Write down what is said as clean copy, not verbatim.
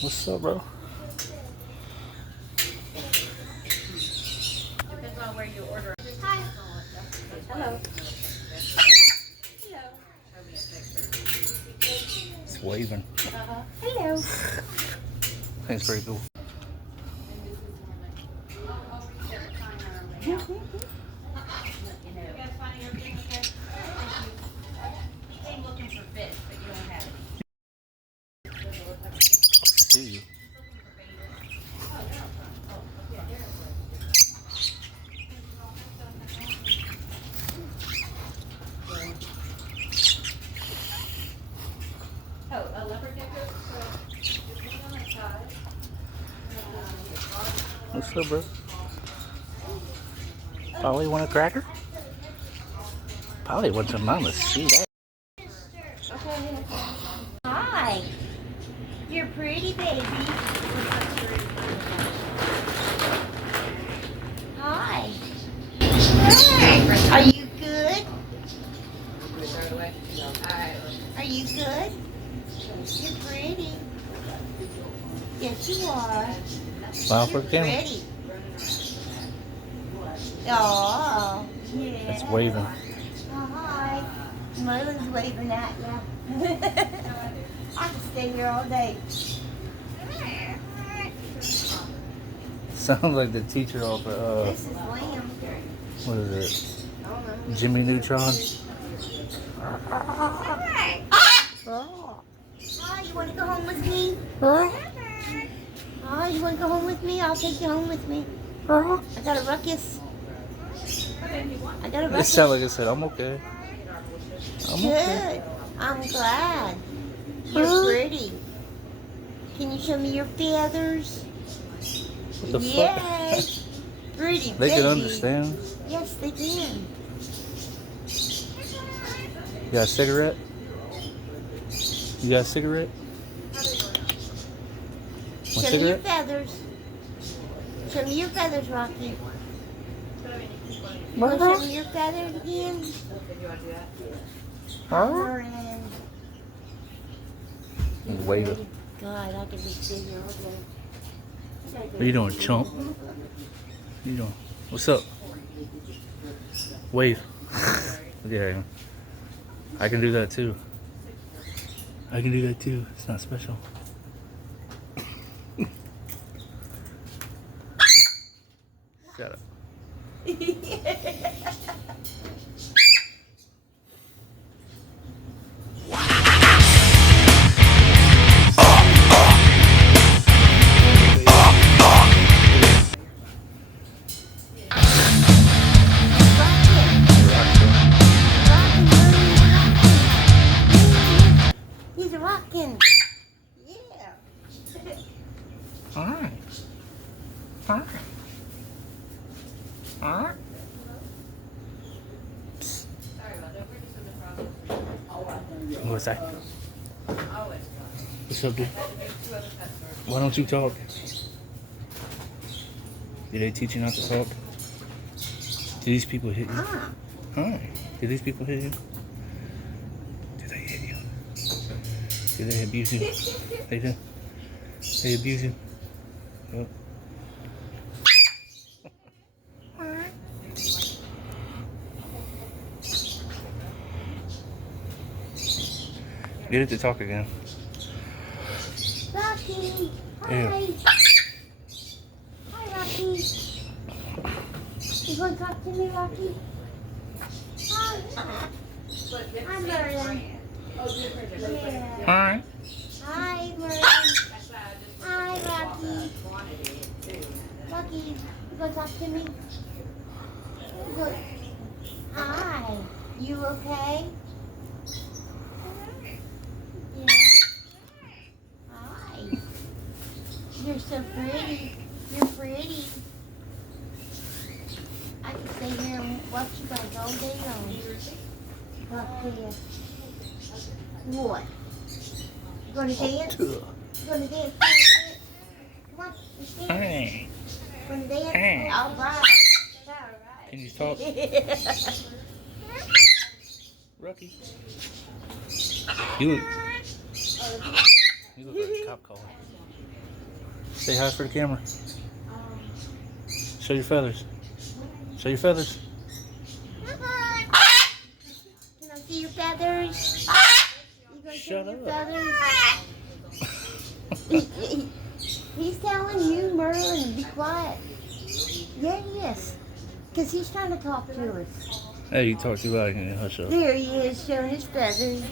What's up, bro? Depends on where you order. Hi. Hello. Hello. It's waving. Hello. I think it's pretty cool. See you. What's up, bro? Polly want a cracker? Polly wants a mama. See that? Hi. You're pretty, baby. Hi. Hi. Are you good? Are you good? You're pretty. Yes, you are. Smile for the camera. Pretty. Oh, yeah. It's waving. Hi. Mother's waving at you. I can stay here all day. Sounds like the teacher off of, This is Liam. what is it? Jimmy Neutron? Hi. Hi, you want to go home with me? Oh, you want to go home with me? I'll take you home with me. I got a ruckus. I got a It ruckus. sounded like it said, I'm okay. I'm okay. Good. I'm glad. You're pretty. Can you show me your feathers? What the Yes. Pretty fuck? They baby. can understand. Yes, they can. You got a cigarette? You got a cigarette? Want a Show me your cigarette? feathers. Show me your feathers, Rocky. You want to show me your feathers again? Alright. He's waving. God, I could be sitting here all day. What are you doing, chump? What are you doing? What's up? Wave. Look at him. I can do that too. I can do that too. It's not special. Shut up. He's rocking. Yeah. Alright. Alright. Alright. What's that? What's up, dude? Why don't you talk? Did they teach you not to talk? Do these people hit you? Hi. Do these people hit you? Do they hit you? Do they abuse you? They do? They abuse you? Oh. Get it to talk again. Rocky. Hi. Ew. Hi, Rocky. You going to talk to me, Rocky? Hi. Hi, Merlin. Yeah. Alright. Hi, Merlin. Hi, Rocky. Rocky, you going to talk to me? Good. Hi. You okay? Yeah. Hi. You're so pretty. You're pretty. I can stay here and watch you guys all day long. Look here. What? You gonna dance? You gonna dance? Come on, let's dance. Hey. Gonna dance? Hey. All right. All right. Can you talk? Rookie. You look like a cop caller. Say hi for the camera. Show your feathers. Show your feathers. Can I see your feathers? You gonna Shut show your up. feathers? He's telling you, Merlin, to be quiet. Yeah, he is. Because he's trying to talk to us. Hey, you talk too loud. You can hush up. There he is, showing his feathers.